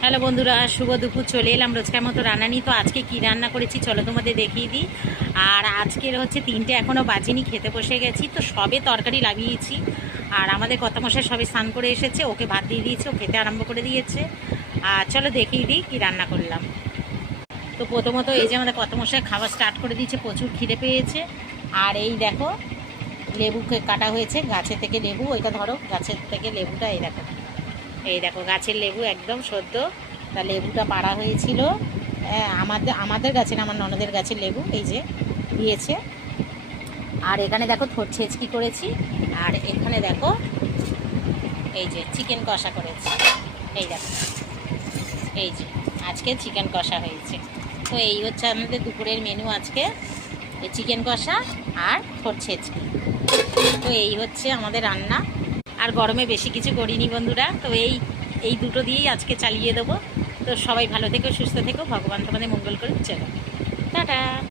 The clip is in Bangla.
হ্যালো বন্ধুরা, শুভ দুপুর। চলে এলাম রোজকার মতো রান্না নিয়ে। তো আজকে কি রান্না করেছি চলো তোমাদের দেখিয়ে দিই। আর আজকের হচ্ছে 3টে এখনও বাজিনি, খেতে বসে গেছি। তো সবে তরকারি লাগিয়েছি। আর আমাদের কর্তামশাই সবে স্নান করে এসেছে, ওকে ভাত দিয়ে দিয়েছে, ও খেতে আরম্ভ করে দিয়েছে। আর চলো দেখিয়ে দিই কী রান্না করলাম। তো প্রথমত এই যে আমাদের কর্তামশাই খাবার স্টার্ট করে দিয়েছে, প্রচুর খিদে পেয়েছে। আর এই দেখো লেবুকে কাটা হয়েছে, গাছের থেকে লেবু, ওইটা ধরো গাছের থেকে লেবুটা, এই দেখো গাছের লেবু একদম সদ্য। তা লেবুটা পাড়া হয়েছিল আমাদের গাছের, আমার ননদের গাছের লেবু, এই যে দিয়েছে। আর এখানে দেখো থোড় ছেঁচকি করেছি। আর এখানে দেখো এই যে চিকেন কষা করেছি। এই দেখো এই যে আজকে চিকেন কষা হয়েছে। তো এই হচ্ছে আমাদের দুপুরের মেনু আজকে, এই চিকেন কষা আর থোড় ছেঁচকি। তো এই হচ্ছে আমাদের রান্না। আর গরমে বেশি কিছু করিনি বন্ধুরা। তো এই দুটো দিয়েই আজকে চালিয়ে দেবো। তো সবাই ভালো থেকো, সুস্থ থেকো, ভগবান তোমাদের মঙ্গল করুন। চলো টাটা।